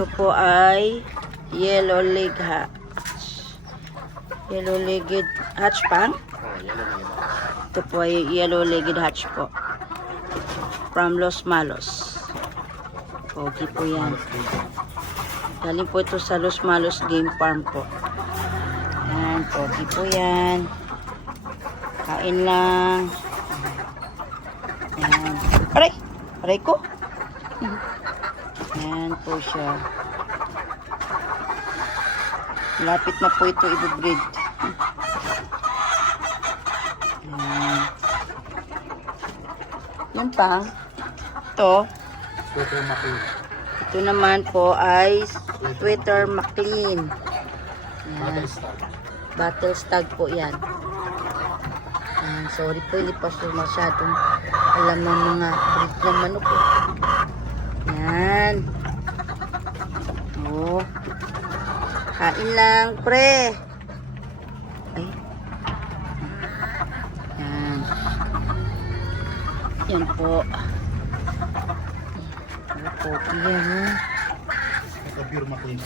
Ito po ay yellow leg hatch. Yellow-legged hatch pang? Ito po ay yellow-legged hatch po. From Los Malos. Pogi po yan. Galing po ito sa Los Malos Game Farm po. Yan, pogi po yan. Kain lang. Yan. Aray! Aray ko! Yan po siya. Lapit na po ito i-breed. Yan. Yan pa. Ito. Sweater McLean. Ito naman po ay Sweater McLean. Battle Stag. Battle Stag po yan. Yan. Sorry po, hindi pa siya masyadong alam ng mga breed ng manok. Yan. Oh. Kain lang, pre. Ay. Yan. Yan po. Pogi yan, ha? Ito pure McLean.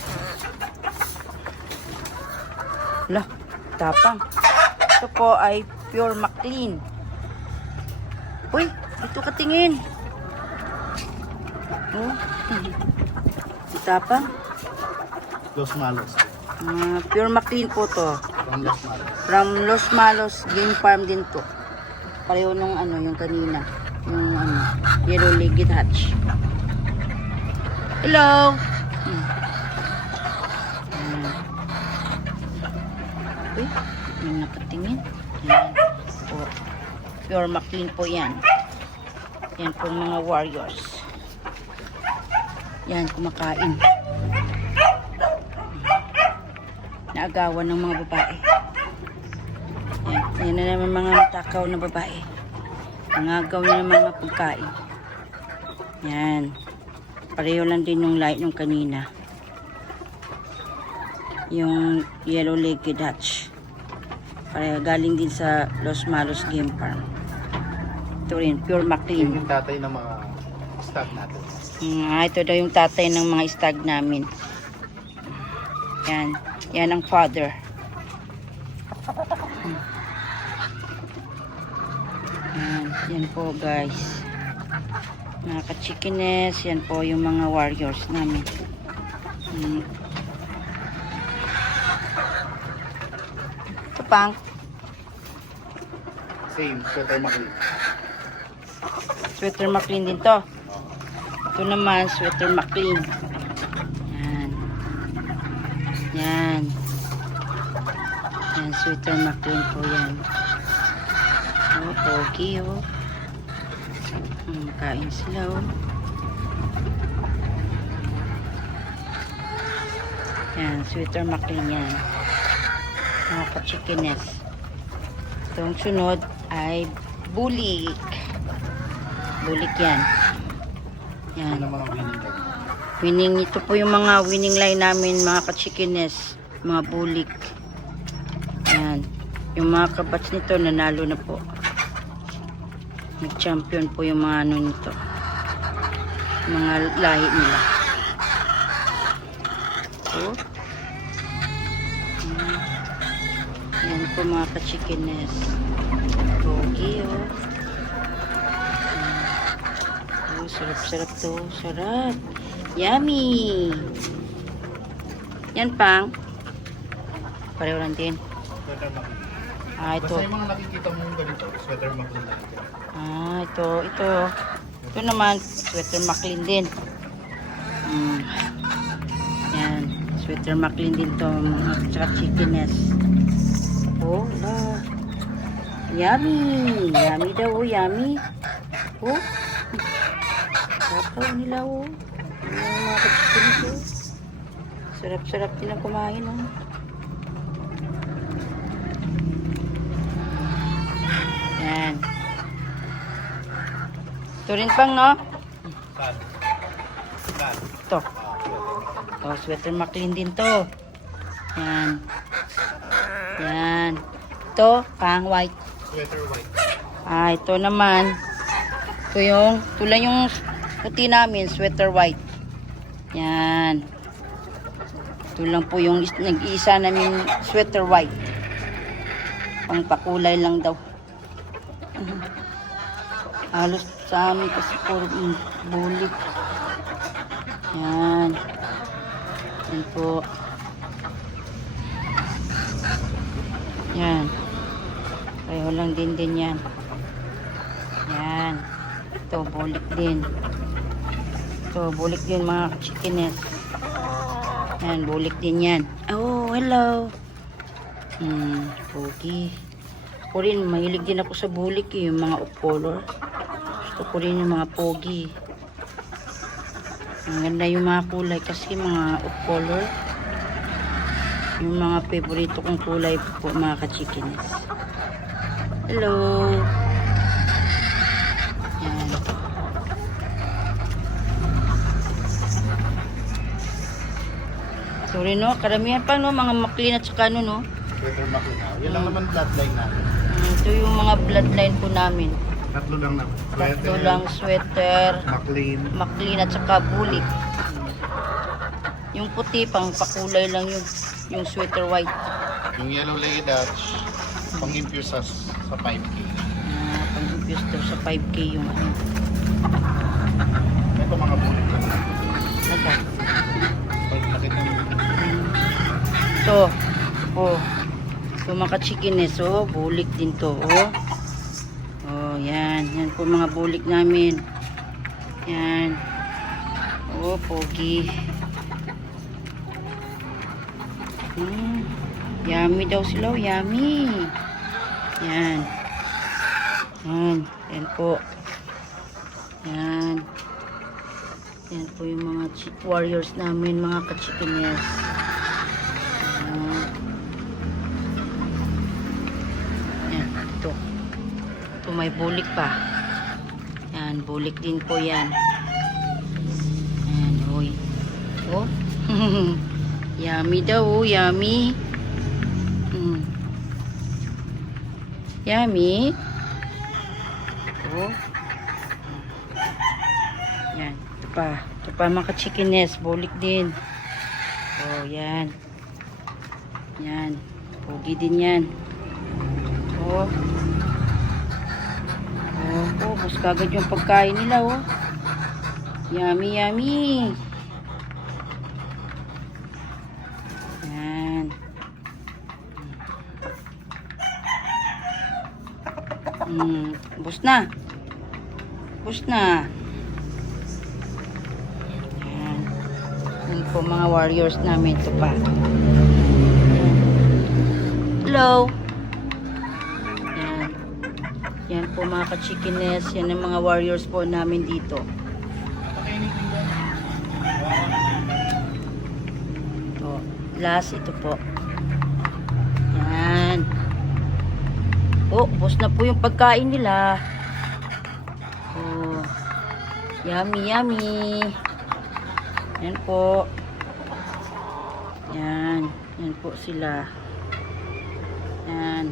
Lah, tapang. Ito po ay pure McLean. Uy, dito ka tingin. Oh. Tapang. Los Malos. Pure McLean po to. From Los Malos. From Los Malos Game Farm din to. Pareho nung ano, yung kanina. Yung ano, yellow-legged hatch. Hello! Uy, may nakatingin. Yan. Po. Pure McLean po yan. Yan po mga warriors. Yan, kumakain. Naagawan ng mga babae. Yan, yan na naman mga matakaw na babae. Nangagaw na ng mga pagkain. Yan. Pareho lang din yung light nung kanina. Yung yellow-legged hatch. Pareho galing din sa Los Malos Game Farm. Ito rin, pure McLean. Yung tatay ng mga stag natin. Ito daw yung tatay ng mga stag namin. Yan. Yan ang father. Yan po guys. Mga ka-chickenes. Yan po yung mga warriors namin. Ito pang. Same, Sweater McLean. Sweater McLean din to. Ito naman, Sweater McLean. Yan. Yan. Yan, Sweater McLean po yan. Oh, pogi oh. Kain sila oh. Yan, Sweater McLean yan. Mga ka-chickenes. Itong sunod ay bulik. Bulik yan. Yan. Ano mga winning line? Winning, ito po yung mga winning line namin, mga ka-chickenes, mga bulik. Yan. Yung mga kabats nito, nanalo na po. Nag-champion po yung mga ano nito. Mga lahi nila. So, yan po mga ka-chickenes. Pogi oh. Sarap-sarap to. Sarap. Yummy. Yan pang. Pareho lang din. Sweater McLean. Ito. Basta yung mga nakikita mo ganito, Sweater McLean natin. Ito. Ito naman, Sweater McLean din. Yan. Sweater McLean din to. Tsaka chickenes. Oh, la. Yummy. Yummy daw. Yummy. Oh. Sapaw nila oh. Mga ka-chickenes oh. Sarap-sarap din ang kumain oh. Yan. Ito rin pang no? Saan? Saan? Ito. Oh, Sweater McLean din to. Yan. Yan. Ito, pang white. Sweater white. Ito naman. Ito lang yung puti namin, Sweater white. Yan. Ito lang po yung nag-iisa namin sweater white. Pang pakulay lang daw. Halos sa amin kasi puro bulik. Yan. Yan po. Yan. Pareho lang din yan. Yan. Ito, bulik din. Ito, bulik din mga chickenes. Yan, bulik din yan. Oh, hello. Pogi. Ako rin, mahilig din ako sa bulik eh, yung mga off-color. Gusto ko rin yung mga pogi. Ang ganda yung mga kulay kasi mga off-color. Yung mga favorito kong kulay po, mga ka-chickens. Hello. Yan. Sorry no, karamihan pa no, mga McLean at saka ano no. Sweater Makina. Yan lang naman bloodline natin. Ito yung mga bloodline po namin. Tatlo lang naman. Tatlo lang sweater, McLean. at saka bulik. Yung puti pang pakulay lang yung sweater white. Yung yellow lady Dutch, pang-infuse sa 5K. Pang-infuse daw sa 5K yung ano. Ito mga bulik lang. Naka. Pag nakita mo. Ito. Oh. Ito mga chickenes. Oh. Bulik din to. Oh. Oh. Yan. Yan po mga bulik namin. Yan. Oh. Pogi. Yummy daw sila. Oh. Yummy. Yan. Yan. Yan po. Yan. Yan po yung mga warriors namin, mga ka-chickenes. Yan, ito. Ito may bulik pa. Yan, bulik din po yan. Yan, oy. Oh. Yummy daw, oh, yummy. Yummy. Oh. Yan. Ito pa mga chickenes. Bulik din. Oh, yan. Yan. Pogi din yan. Oh. Oh, oh. Mas kagad yung pagkain nila, oh. Yummy, yummy. Yan. Bus na. Bus na. Yan po mga warriors namin. Ito pa. Hello. Yan. Yan po mga ka-chickenes. Yan ang mga warriors po namin dito. Ito. Last ito po. Yan. Oh, ubos na po yung pagkain nila. Oh. Yummy, yummy. Yan po. Yan. Yan po sila. Yan.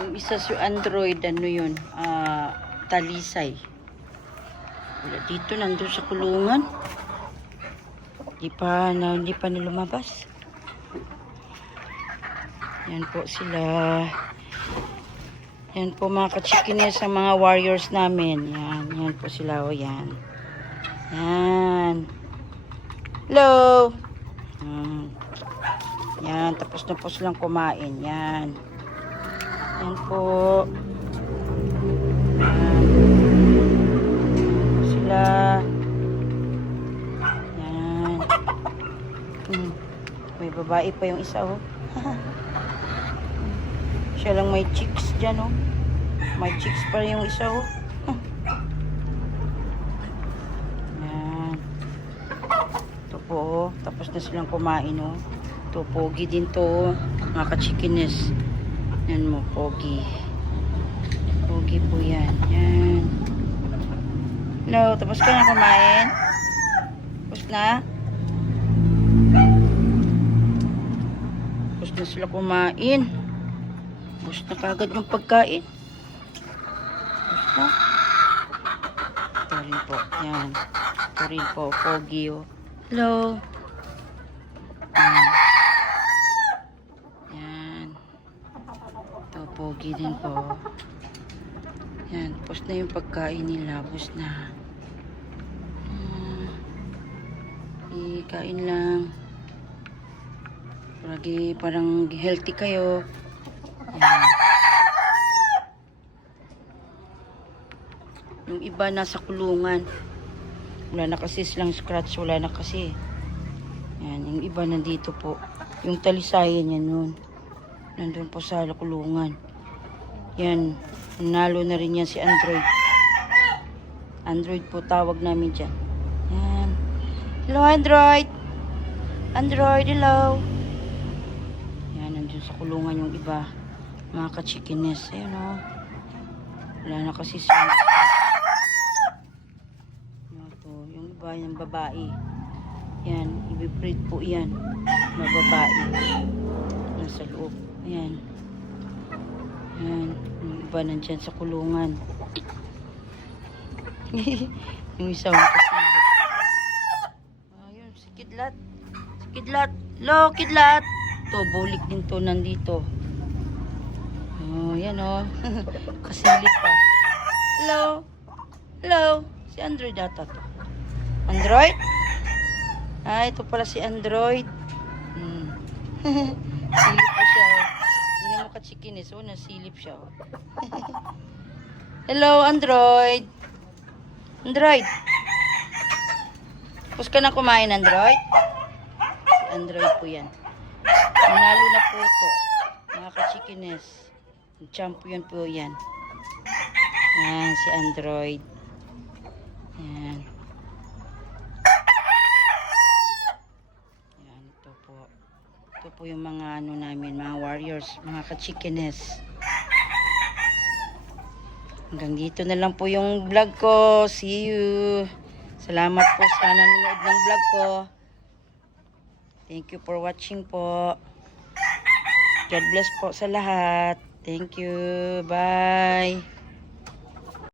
Yung isa si Android, ano yun? Talisay. Wala dito, nandun sa kulungan. Hindi pa nilumabas. Yan po sila. Yan po mga ka-chickenes sa mga warriors namin. Yan. Yan po sila. O yan. Yan. Hello. Yan. Tapos na po silang kumain. Yan. Yan po. Yan. Sila. Yan. May babae pa yung isa, oh. Siya lang may chicks dyan, oh. May chicks pa yung isa, oh. Yan. Ito po, oh. Tapos na silang kumain, oh. Ito, pogi din to, oh. Mga ka-chickenes. Yan mo, pogi. Pogi po yan. Yan. Hello, tapos ka na kumain? Tapos na? Tapos na sila kumain. Ubus na kagad yung pagkain. Ubus na. Ito rin po. Yan. Ito rin po. Pogi oh. Hello. Yan. Yan. Ito, pogi din po. Yan. Ubus na yung pagkain nila. Ubus na. Kain lang. Lagi parang healthy kayo. Yan. Yung iba nasa kulungan. Wala na kasi silang scratch. Wala na kasi. Yan. Yung iba nandito po. Yung talisayan yan nun. Nandun po sa kulungan. Yan. Nalo na rin yan si Android. Android po tawag namin dyan. Yan. Hello, Android. Android, hello. Yan, nandun sa kulungan yung iba. Mga ka-chickeness. Ayan, o. Wala na kasi siya. Ito, yung iba, yung babae. Yan, i-breed po yan. Mga babae. Nasa loob. Ayan. Yan, yung iba nandyan sa kulungan. Yung isa makasilip. Ayun, si Kidlat. Si Kidlat. Hello, Kidlat. Ito, bulik din to nandito. Oh, yan oh. Kasilip pa. Hello. Hello. Si Android data to. Android? Ah, ito pala si Android. Silip pa siya oh. Hindi na makachikinis. Oh, nasilip siya oh. Hello, Android. Android. Tapos ka na kumain, Android? Si Android po yan. Manalo na po ito. Mga ka-chickeness. Champion po yan. Yan, si Android. Yan. Yan, ito po. Ito po yung mga ano namin, mga warriors, mga ka-chickeness. Hanggang dito na lang po yung vlog ko. See you. Salamat po sa nanonood ng vlog ko. Thank you for watching po. God bless po sa lahat. Thank you. Bye.